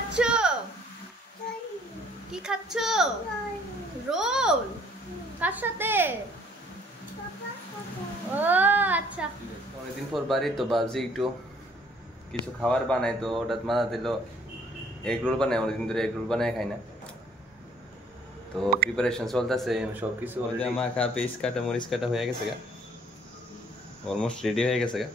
খাচ্ছো? কি খাচ্ছো? রোল। কার সাথে? ও আচ্ছা। অনেকদিন পর বাড়ি তো ভাবছি একটু কিছু খাবার বানাই, তো হঠাৎ মাথা দিল এগ রোল বানাই। অনেকদিন ধরে এগ রোল বানাই খাই না, তো প্রিপারেশন চলতেছে সবকিছু। মাখা পেস্ট কাটা মরিচ কাটা হয়ে গেছে গা, অলমোস্ট রেডি হয়ে গেছে গা।